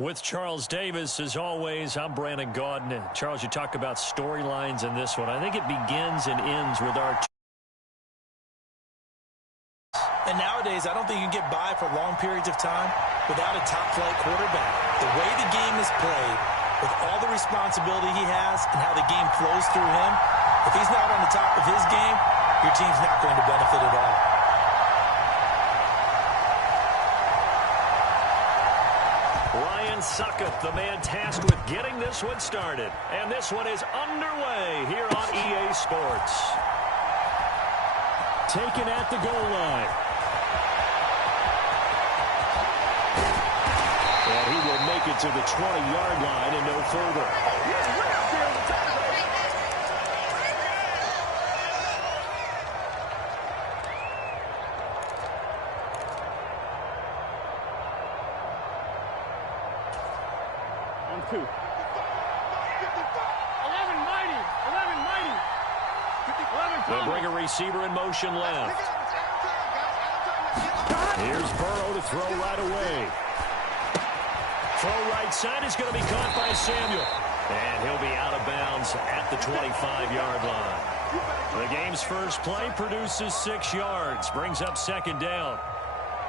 With Charles Davis, as always, I'm Brandon Gaudin. And Charles, you talk about storylines in this one. I think it begins and ends with our... And nowadays, I don't think you can get by for long periods of time without a top-flight quarterback. The way the game is played, with all the responsibility he has and how the game flows through him, if he's not on the top of his game, your team's not going to benefit at all. Ryan Succop, the man tasked with getting this one started. And this one is underway here on EA Sports. Taken at the goal line. And he will make it to the 20-yard line and no further. Two. 11 mighty. 11 mighty. 11 They'll bring a receiver in motion left. Here's Burrow to throw right away. Throw right side is going to be caught by Samuel. And he'll be out of bounds at the 25-yard line. The game's first play produces 6 yards. Brings up second down.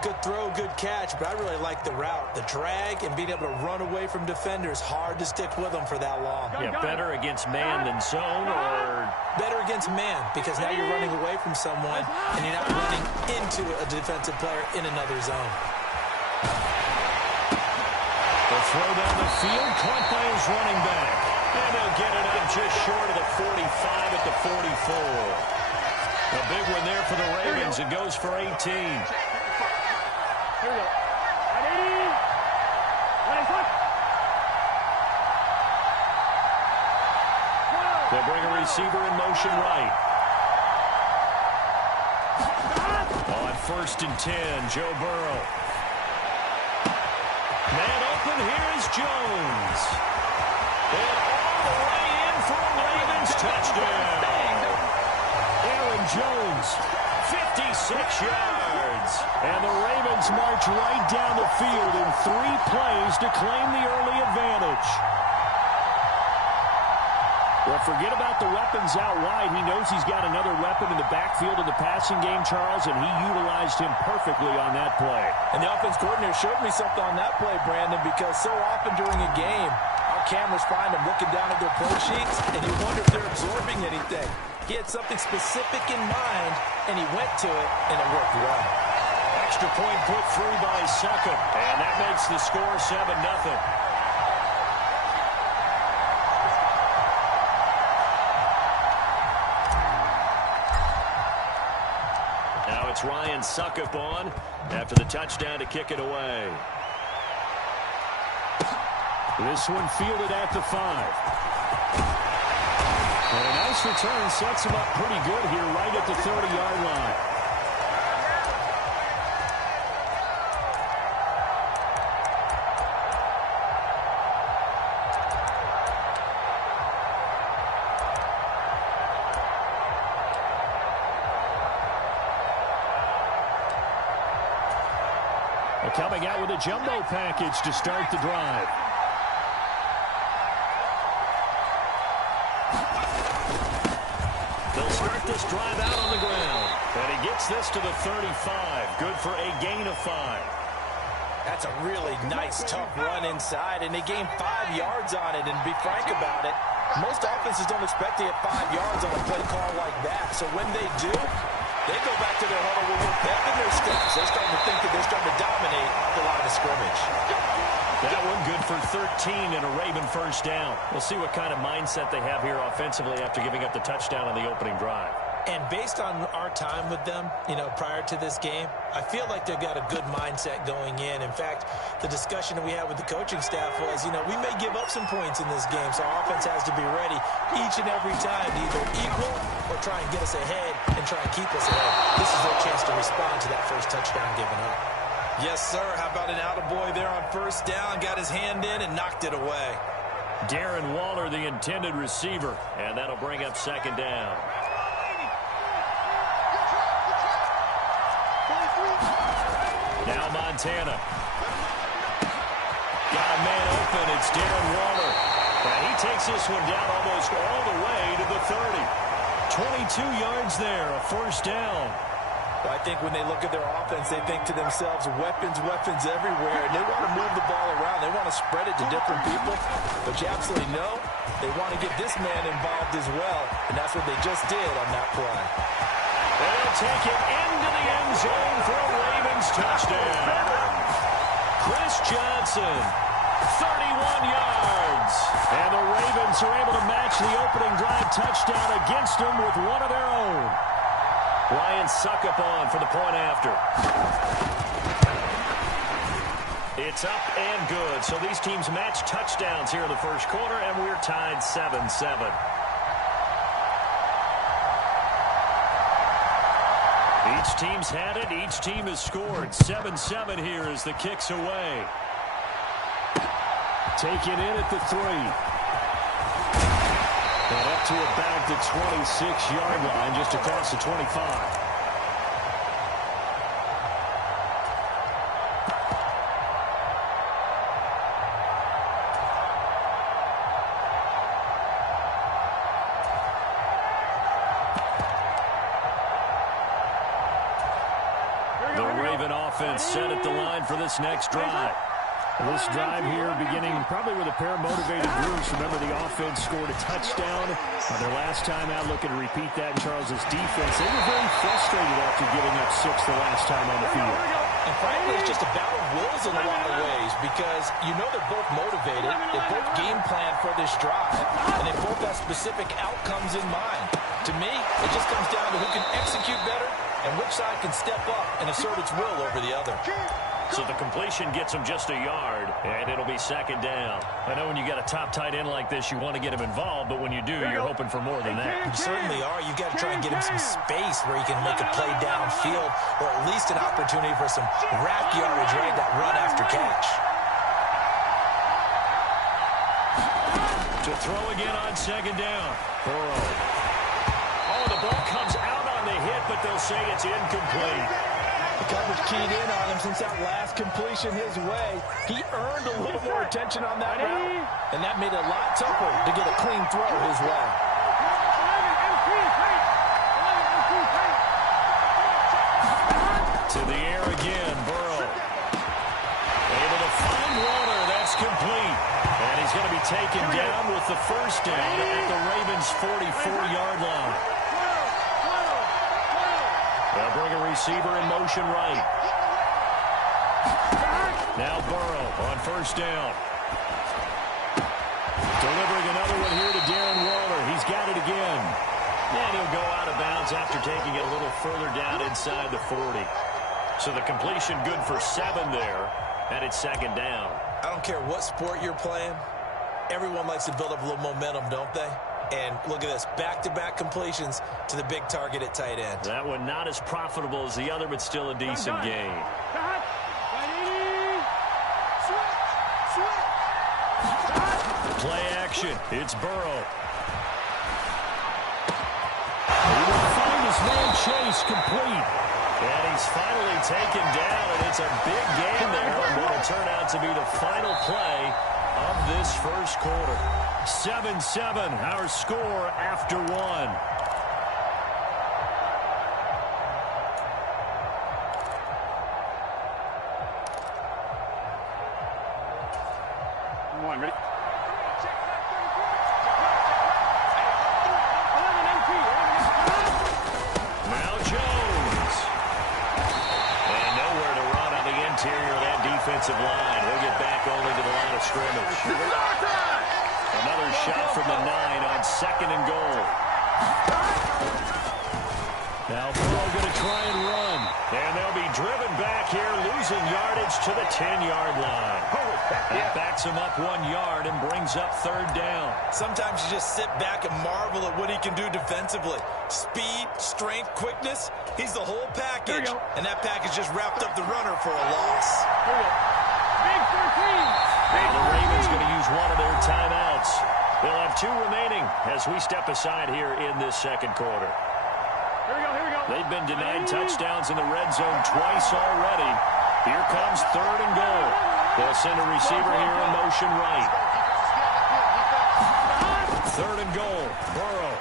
Good throw, good catch, but I really like the route. The drag and being able to run away from defenders. Hard to stick with them for that long. Yeah, better against man than zone, or... Better against man, because now you're running away from someone and you're not running into a defensive player in another zone. The throw down the field, caught by his running back. And they'll get it out just short of the 45 at the 44. A big one there for the Ravens. It goes for 18. Here we go. 180. 180. They'll bring a receiver in motion right. On 1st and 10, Joe Burrow. Man open, here is Jones. And all the way in for a Ravens touchdown. Aaron Jones, 56 yards. And the Ravens march right down the field in 3 plays to claim the early advantage. Well, forget about the weapons out wide. He knows he's got another weapon in the backfield of the passing game, Charles, and he utilized him perfectly on that play. And the offense coordinator showed me something on that play, Brandon, because so often during a game, our cameras find them looking down at their play sheets, and you wonder if they're absorbing anything. He had something specific in mind, and he went to it, and it worked well. Extra point put through by Succop, and that makes the score 7-0. Now it's Ryan Succop on after the touchdown to kick it away. This one fielded at the 5. And a nice return sets him up pretty good here right at the 30-yard line. Coming out with a jumbo package to start the drive. They'll start this drive out on the ground. And he gets this to the 35. Good for a gain of 5. That's a really nice, tough run inside, and they gained 5 yards on it. And to be frank about it, most offenses don't expect to get 5 yards on a play call like that. So when they do, they go back to their huddle with a pep in their steps. They're starting to think that they're starting to dominate the line of scrimmage. That one good for 13 and a Raven first down. We'll see what kind of mindset they have here offensively after giving up the touchdown on the opening drive. And based on our time with them, prior to this game, I feel like they've got a good mindset going in. In fact, the discussion that we had with the coaching staff was, we may give up some points in this game, so our offense has to be ready each and every time to either equal or try and get us ahead and try and keep us ahead. This is their chance to respond to that first touchdown given up. Yes, sir. How about an attaboy there on first down? Got his hand in and knocked it away. Darren Waller, the intended receiver, and that'll bring up second down. Now Montana. Got a man and it's Darren Waller. And he takes this one down almost all the way to the 30. 22 yards there, a first down. I think when they look at their offense, they think to themselves, weapons, weapons everywhere. And they want to move the ball around. They want to spread it to different people. But you absolutely know they want to get this man involved as well. And that's what they just did on that play. They'll take it into the end zone for a Ravens touchdown. Chris Johnson, 31 yards. And the Ravens are able to match the opening drive touchdown against them with one of their own. Ryan Suckup on for the point after. It's up and good. So these teams match touchdowns here in the first quarter, and we're tied 7-7. Each team's had it. Each team has scored. 7-7 here as the kick's away. Taken in at the 3. And up to about the 26-yard line, just across the 25. The Raven offense set at the line for this next drive. This drive here beginning probably with a pair of motivated groups. Remember, the offense scored a touchdown on their last time out. Looking to repeat that in Charles's defense. They were very frustrated after giving up 6 the last time on the field. And frankly, it's just a battle of wills in a lot of ways because you know they're both motivated. They both game plan for this drive, and they both have specific outcomes in mind. To me, it just comes down to who can execute better and which side can step up and assert its will over the other. So the completion gets him just a yard, and it'll be second down. I know when you got a top tight end like this, you want to get him involved, but when you do, you're hoping for more than that. You certainly are. You've got to try and get him some space where he can make a play downfield or at least an opportunity for some rack yardage, right? That run after catch. To throw again on second down. Burrow. Oh, the ball comes out on the hit, but they'll say it's incomplete. The coverage keyed in on him since that last completion his way. He earned a little more attention on that route, and that made it a lot tougher to get a clean throw his way. To the air again, Burrow. Able to find Waller. That's complete. And he's going to be taken down with the first down at the Ravens' 44-yard line. They'll bring a receiver in motion right. Now Burrow on first down. Delivering another one here to Darren Waller. He's got it again. And he'll go out of bounds after taking it a little further down inside the 40. So the completion good for 7 there, and it's second down. I don't care what sport you're playing. Everyone likes to build up a little momentum, don't they? And look at this, back-to-back completions to the big target at tight end. That one not as profitable as the other, but still a decent gain. Play action. It's Burrow. He will find his man Chase complete. And he's finally taken down, and it's a big gain there on what will turn out to be the final play of this first quarter. 7-7, our score after 1. Ready? Now Jones. And nowhere to run on the interior of that defensive line. He'll get back only to the line of scrimmage. Another shot from the 9 on second and goal. Now Burrow going to try and run. And they'll be driven back here, losing yardage to the 10-yard line. That backs him up 1 yard and brings up third down. Sometimes you just sit back and marvel at what he can do defensively. Speed, strength, quickness, he's the whole package. And that package just wrapped up the runner for a loss. Big 13. Now the Ravens going to use one of their timeouts. They'll have 2 remaining as we step aside here in this second quarter. Here we go. They've been denied touchdowns in the red zone twice already. Here comes third and goal. They'll send a receiver here in motion right. 3rd and goal. Burrow.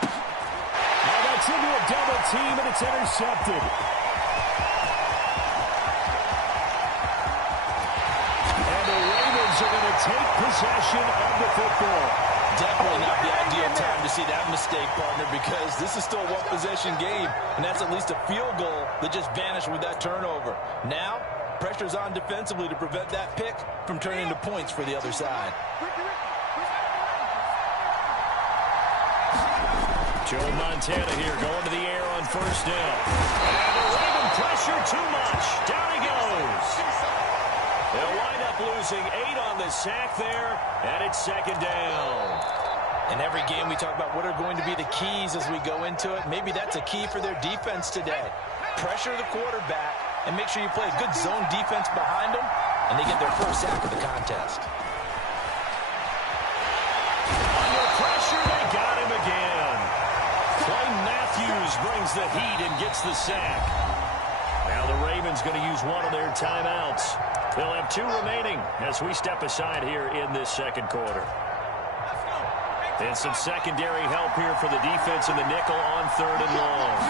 Now that's into a double team, and it's intercepted. And the Ravens are going to take possession of the football. Definitely not the ideal time to see that mistake, partner, because this is still a one-possession game, and that's at least a field goal that just vanished with that turnover. Now, pressure's on defensively to prevent that pick from turning into points for the other side. Joe Montana here going to the air on 1st down. And the Raven pressure too much. Down he goes. They'll wind up losing 8 on the sack there, and it's 2nd down. In every game we talk about what are going to be the keys as we go into it. Maybe that's a key for their defense today. Pressure the quarterback and make sure you play a good zone defense behind them, and they get their first sack of the contest. Under pressure, they got him again. Clay Matthews brings the heat and gets the sack. Now the Ravens going to use one of their timeouts. They'll have 2 remaining as we step aside here in this 2nd quarter. And some secondary help here for the defense in the nickel on 3rd and long.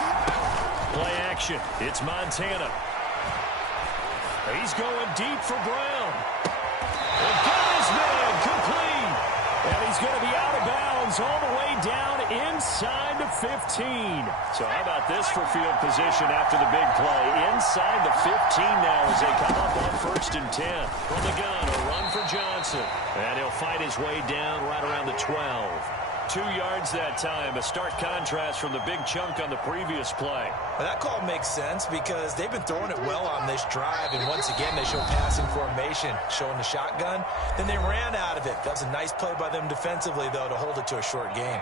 Play action. It's Montana. He's going deep for Brown. And got his man complete. And he's going to be out of bounds all the way down inside the 15. So how about this for field position after the big play? Inside the 15 now as they come up on 1st and 10. From the gun, a run for Johnson. And he'll fight his way down right around the 12. 2 yards that time, a stark contrast from the big chunk on the previous play. Well, that call makes sense because they've been throwing it well on this drive, and once again they show passing formation, showing the shotgun. Then they ran out of it. That was a nice play by them defensively, though, to hold it to a short game.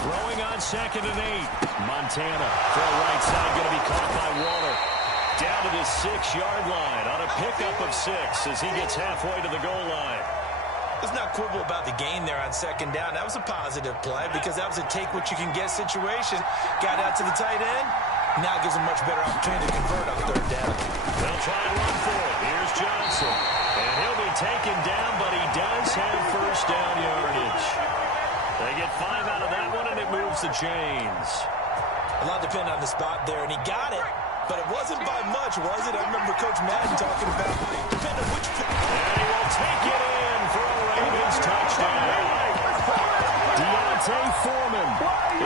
Throwing on 2nd and 8. Montana, throw right side, going to be caught by Waller. Down to the 6-yard line on a pickup of 6 as he gets halfway to the goal line. Let's not quibble about the gain there on 2nd down. That was a positive play because that was a take-what-you-can-get situation. Got out to the tight end. Now it gives them much better opportunity to convert on 3rd down. They'll try and run for it. Here's Johnson. And he'll be taken down, but he does have 1st down yardage. They get 5 out of that one, and it moves the chains. A lot depended on the spot there, and he got it. But it wasn't by much, was it? I remember Coach Madden talking about depending on which pick. And he will take it in for a Ravens touchdown. Deontay Foreman.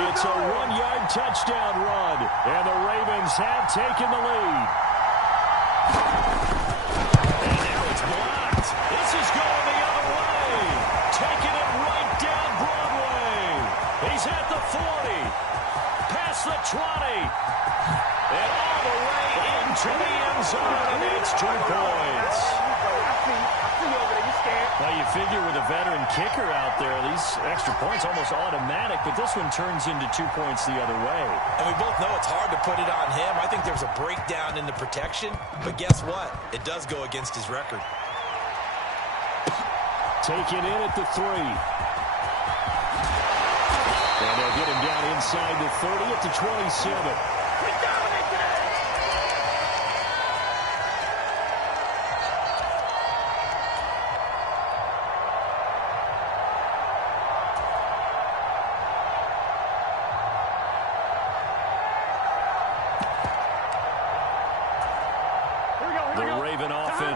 It's a 1-yard touchdown run. And the Ravens have taken the lead. And now it's blocked. This is going the other way. Taking it right down Broadway. He's at the 40. Past the 20. And all the way into the end zone, and it's 2 points. Well, you figure with a veteran kicker out there, these extra points almost automatic, but this one turns into 2 points the other way. And we both know it's hard to put it on him. I think there's a breakdown in the protection, but guess what? It does go against his record. Taken in at the 3. And they'll get him down inside the 30 at the 27.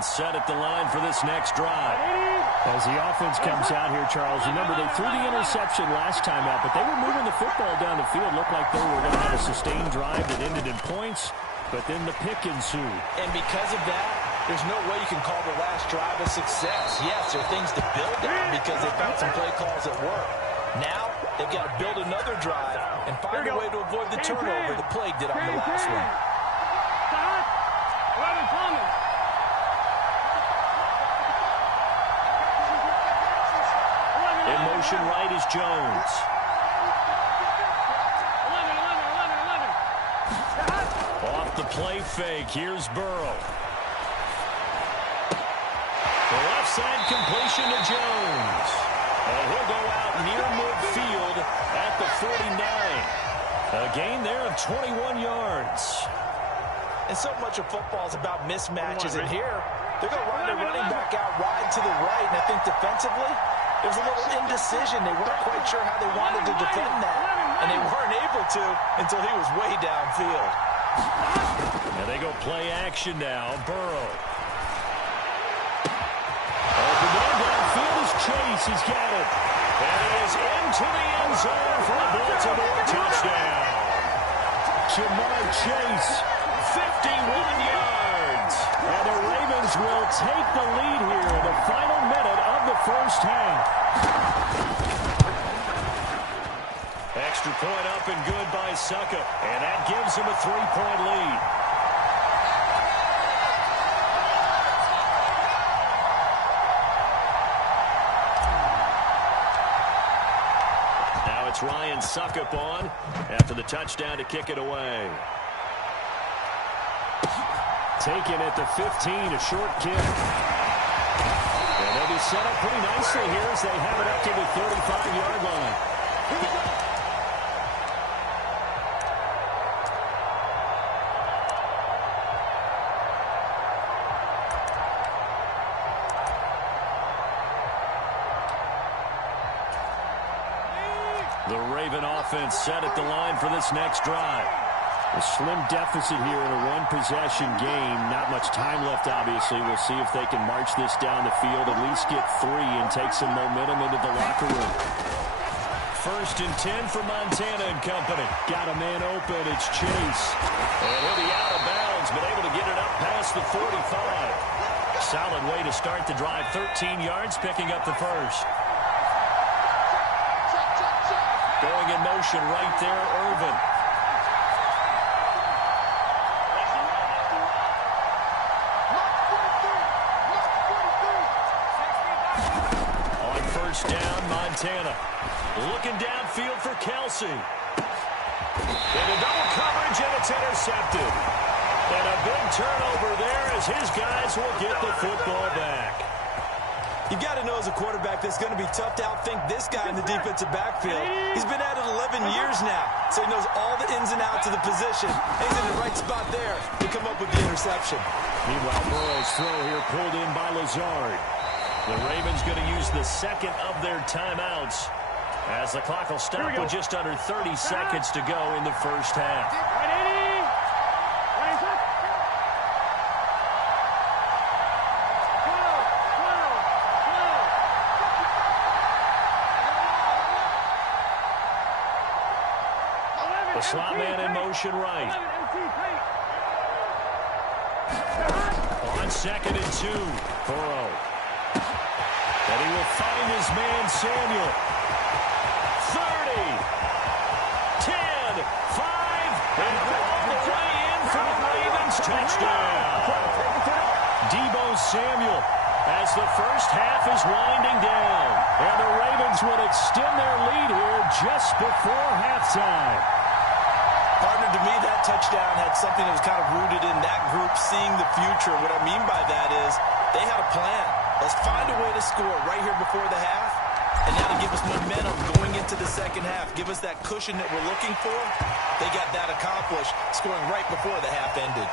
Set at the line for this next drive. As the offense comes out here, Charles, remember they threw the interception last time out, but they were moving the football down the field. Looked like they were going to have a sustained drive that ended in points, but then the pick ensued. And because of that, there's no way you can call the last drive a success. Yes, there are things to build on because they found some play calls that work. Now, they've got to build another drive and find a way to avoid the turnover that plagued it on the last one. In motion right is Jones. Off the play fake, here's Burrow. The left side completion to Jones. And he'll go out near midfield at the 49. A gain there of 21 yards. And so much of football is about mismatches. And here, they're going to run their running back out wide to the right. And I think defensively, there was a little indecision. They weren't quite sure how they wanted to defend that. And they weren't able to until he was way downfield. And they go play action now. Burrow. Open it downfield is Chase. He's got it. And he is into the end zone for a Baltimore touchdown. Ja'Marr Chase, 51 yards. And the Ravens will take the lead here in the final minute of the first half. Extra point up and good by Succop. And that gives him a 3-point lead. Now it's Ryan Succop on after the touchdown to kick it away. Taken at the 15, a short kick. And they'll be set up pretty nicely here as they have it up to the 35-yard line. The Raven offense set at the line for this next drive. A slim deficit here in a one-possession game. Not much time left, obviously. We'll see if they can march this down the field, at least get 3, and take some momentum into the locker room. 1st and 10 for Montana and company. Got a man open. It's Chase. And he'll be out of bounds, but able to get it up past the 45. Solid way to start the drive. 13 yards, picking up the first. Going in motion right there, Irvin. On first down, Montana. Looking downfield for Kelsey. Into double coverage, and it's intercepted. And a big turnover there as his guys will get the football back. You've got to know as a quarterback that's going to be tough to outthink this guy in the defensive backfield. He's been at it 11 years now, so he knows all the ins and outs of the position. He's in the right spot there to come up with the interception. Meanwhile, Burrow's throw here pulled in by Lazard. The Ravens going to use the second of their timeouts as the clock will stop with just under 30 seconds to go in the first half. The slot man in motion right. On 2nd and 2, Burrow. And he will find his man, Samuel. 30, 10, 5, and all the way in for the Ravens touchdown. Deebo Samuel as the first half is winding down. And the Ravens would extend their lead here just before halftime. Partner, to me, that touchdown had something that was kind of rooted in that group seeing the future. What I mean by that is they had a plan. Let's find a way to score right here before the half, and now to give us momentum going into the second half. Give us that cushion that we're looking for. They got that accomplished, scoring right before the half ended.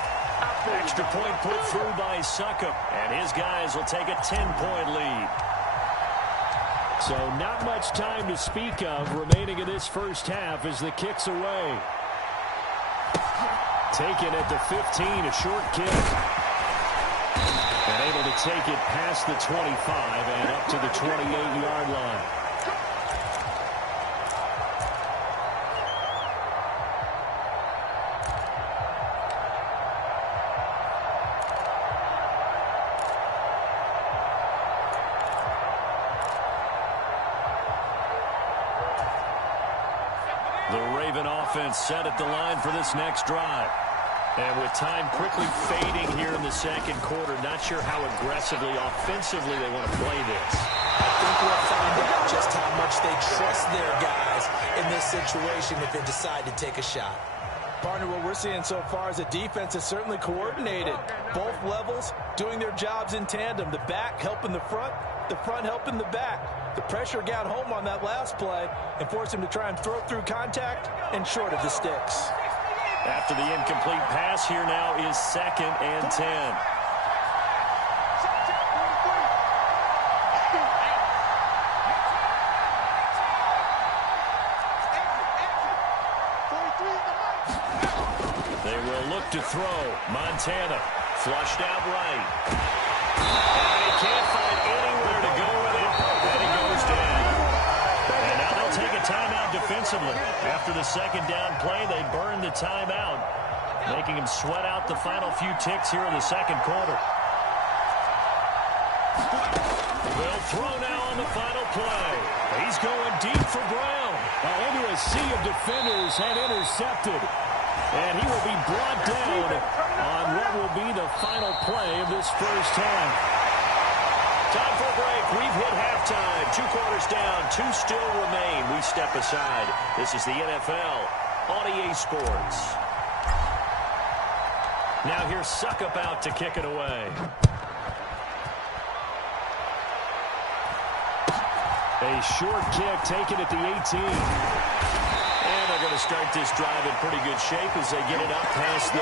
Extra point put through by Succop, and his guys will take a 10-point lead. So not much time to speak of remaining in this first half as the kick's away. Taken at the 15, a short kick. And able to take it past the 25 and up to the 28-yard line. The Raven offense set at the line for this next drive. And with time quickly fading here in the second quarter, not sure how aggressively, offensively they want to play this. I think we'll find out just how much they trust their guys in this situation if they decide to take a shot. Partner, what we're seeing so far is the defense is certainly coordinated. Both levels doing their jobs in tandem. The back helping the front helping the back. The pressure got home on that last play and forced him to try and throw through contact and short of the sticks. After the incomplete pass, here now is 2nd and 10. They will look to throw. Montana flushed out right. And he can't find anywhere to go with it. And he goes down. And now they'll take a timeout defensively. After the 2nd down play, they burn the timeout, making him sweat out the final few ticks here in the 2nd quarter. They'll throw now on the final play. He's going deep for Brown. Into a sea of defenders and intercepted. And he will be brought down on what will be the final play of this first half. Time for a break. We've hit halftime. 2 quarters down. 2 still remain. We step aside. This is the NFL on EA Sports. Now here's Suckup out to kick it away. A short kick taken at the 18. And they're going to start this drive in pretty good shape as they get it up past the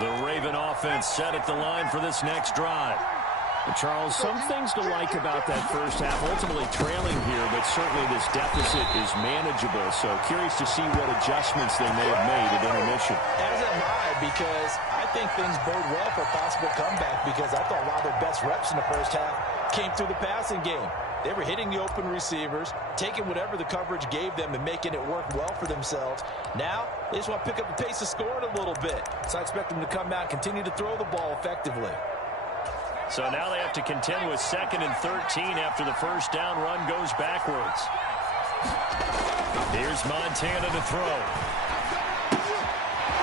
30. The Raven offense set at the line for this next drive. Charles, some things to like about that first half. Ultimately trailing here, but certainly this deficit is manageable. So curious to see what adjustments they may have made at intermission. As am I, because I think things bode well for a possible comeback, because I thought a lot of their best reps in the first half came through the passing game. They were hitting the open receivers, taking whatever the coverage gave them and making it work well for themselves. Now, they just want to pick up the pace of scoring a little bit. So I expect them to come out and continue to throw the ball effectively. So now they have to contend with 2nd and 13 after the first down run goes backwards. Here's Montana to throw.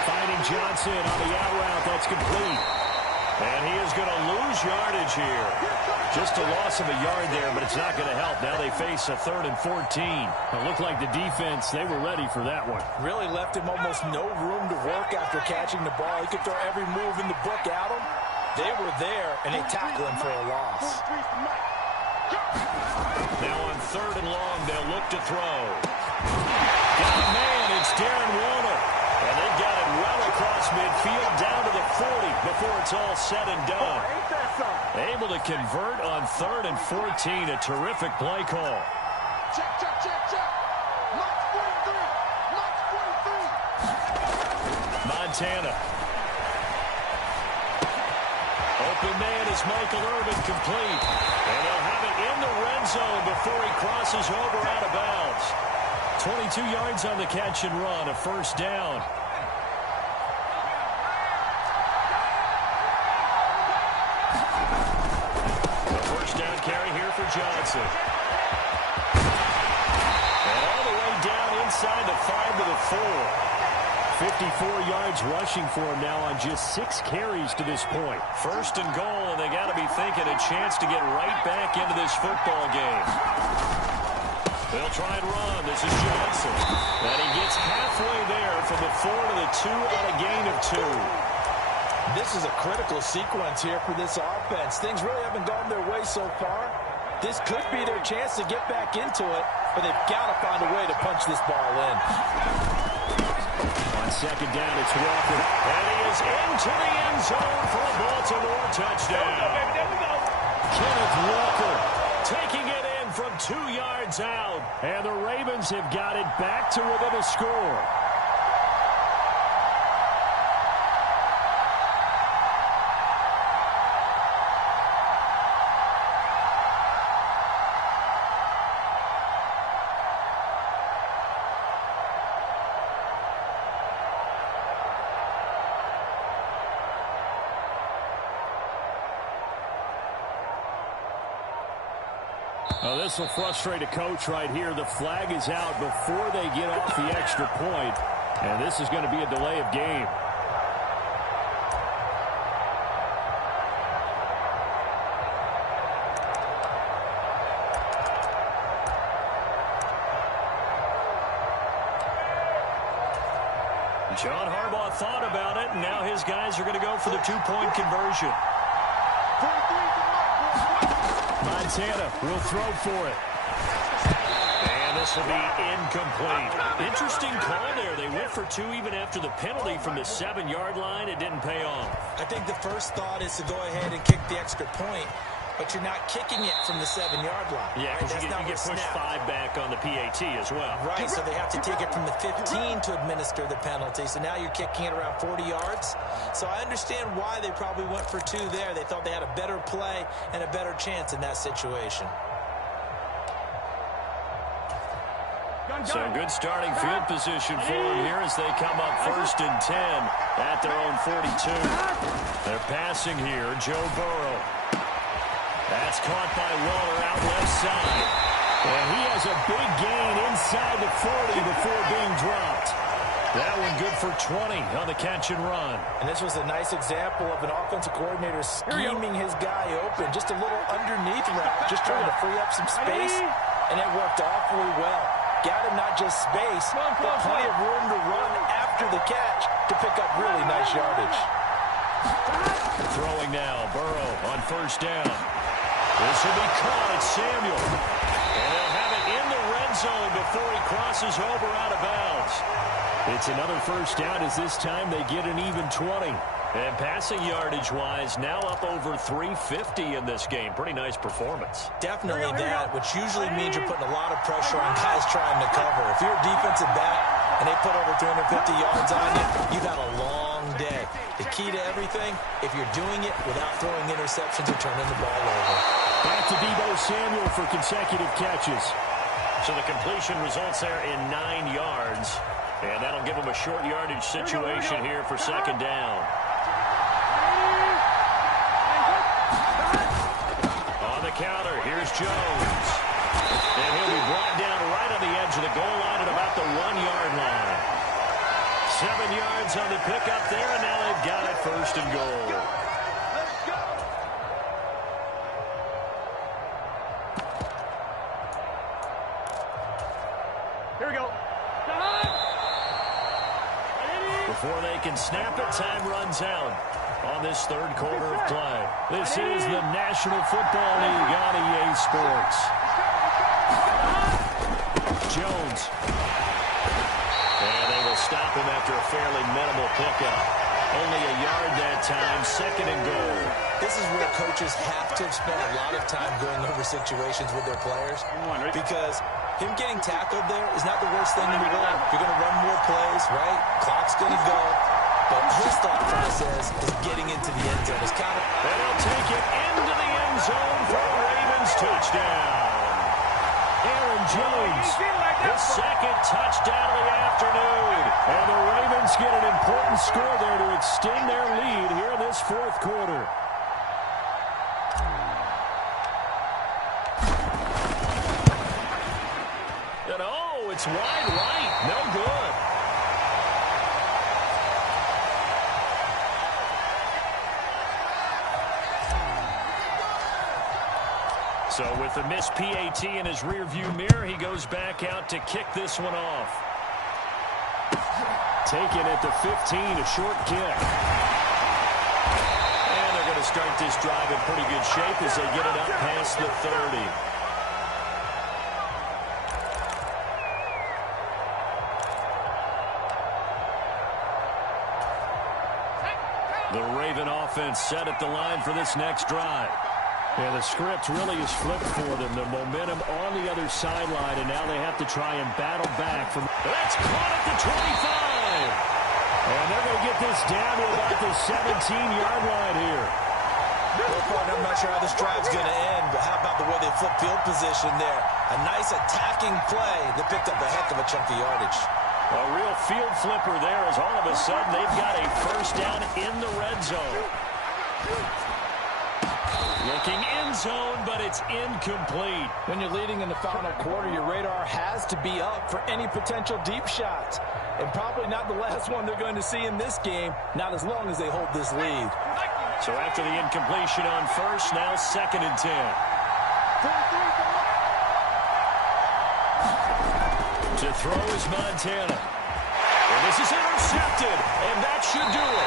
Finding Johnson on the out route. That's complete. And he is going to lose yardage here. Just a loss of a yard there, but it's not going to help. Now they face a 3rd and 14. It looked like the defense, they were ready for that one. Really left him almost no room to work after catching the ball. He could throw every move in the book at him. They were there, and they tackled him for a loss. Now on 3rd and long, they'll look to throw. Got a man, it's Darren Waller. And they've got it well across midfield down to the 40 before it's all said and done. Able to convert on 3rd and 14, a terrific play call. Check, check, check, check. Mark 43. Mark 43. Montana. Open man is Michael Irvin, complete. And they'll have it in the red zone before he crosses over out of bounds. 22 yards on the catch and run, a first down. A first down carry here for Johnson. And all the way down inside the 5 to the 4. 54 yards rushing for him now on just 6 carries to this point. 1st and goal, and they got to be thinking a chance to get right back into this football game. They'll try and run. This is Johnson. And he gets halfway there from the 4 to the 2 on a gain of 2. This is a critical sequence here for this offense. Things really haven't gone their way so far. This could be their chance to get back into it, but they've got to find a way to punch this ball in. On 2nd down, it's Walker. And he is into the end zone for a Baltimore touchdown. Kenneth Walker Taking it in from 2 yards out. And the Ravens have got it back to within a score. Oh, this will frustrate a coach right here. The flag is out before they get off the extra point, and this is going to be a delay of game. John Harbaugh thought about it, and now his guys are going to go for the two-point conversion. Montana will throw for it. And this will be incomplete. Interesting call there. They went for two even after the penalty from the 7-yard line. It didn't pay off. I think the first thought is to go ahead and kick the extra point, but you're not kicking it from the 7-yard line. Yeah, because right? you get pushed 5 back on the PAT as well. Right, so they have to take it from the 15 to administer the penalty. So now you're kicking it around 40 yards. So I understand why they probably went for 2 there. They thought they had a better play and a better chance in that situation. So good starting field position for them here as they come up 1st and 10 at their own 42. They're passing here. Joe Burrow. That's caught by Waller out left side. And he has a big gain inside the 40 before being dropped. That one good for 20 on the catch and run. And this was a nice example of an offensive coordinator scheming his guy open. Just a little underneath route, just trying to free up some space, and it worked awfully well. Got him not just space, but plenty of room to run after the catch to pick up really nice yardage. Throwing now, Burrow on 1st down. This will be caught at Samuel. And they'll have it in the red zone before he crosses over out of bounds. It's another 1st down as this time they get an even 20. And passing yardage-wise, now up over 350 in this game. Pretty nice performance. Definitely that, which usually means you're putting a lot of pressure on guys trying to cover. If you're a defensive back and they put over 350 yards on you, you've had a long day. The key to everything, if you're doing it without throwing interceptions or turning the ball over. Back to Deebo Samuel for consecutive catches. So the completion results there in 9 yards. And that'll give them a short yardage situation here for 2nd down. On the counter, here's Jones. And he'll be brought down right on the edge of the goal line at about the 1-yard line. 7 yards on the pickup there, and now they've got it 1st and goal. Here we go. Before they can snap it, time runs out on this 3rd quarter of play. This is the National Football League on EA Sports. Jones. And they will stop him after a fairly minimal pickup. Only a yard that time, 2nd and goal. This is where coaches have to have spent a lot of time going over situations with their players, because him getting tackled there is not the worst thing in the world. You're going to run more plays, right? Clock's going to go. But his thought process is getting into the end zone. It's kind of... And he'll take it into the end zone for a Ravens touchdown. Aaron Jones, his 2nd touchdown of the afternoon. And the Ravens get an important score there to extend their lead here in this 4th quarter. And oh, it's wide right. No good. So with the missed PAT in his rearview mirror, he goes back out to kick this one off. Taken at the 15, a short kick. And they're going to start this drive in pretty good shape as they get it up past the 30. The Raven offense set at the line for this next drive. And the script really is flipped for them. The momentum on the other sideline, and now they have to try and battle back from... That's caught at the 25. And they're going to get this down to about the 17-yard line here. I'm not sure how this drive's going to end, but how about the way they flip field position there? A nice attacking play that picked up a heck of a chunk of yardage. A real field flipper there as all of a sudden they've got a 1st down in the red zone. Looking end zone, but it's incomplete. When you're leading in the final quarter, your radar has to be up for any potential deep shots. And probably not the last one they're going to see in this game, not as long as they hold this lead. So after the incompletion on 1st, now 2nd and 10. To throw is Montana. And this is intercepted. Intercepted, and that should do it.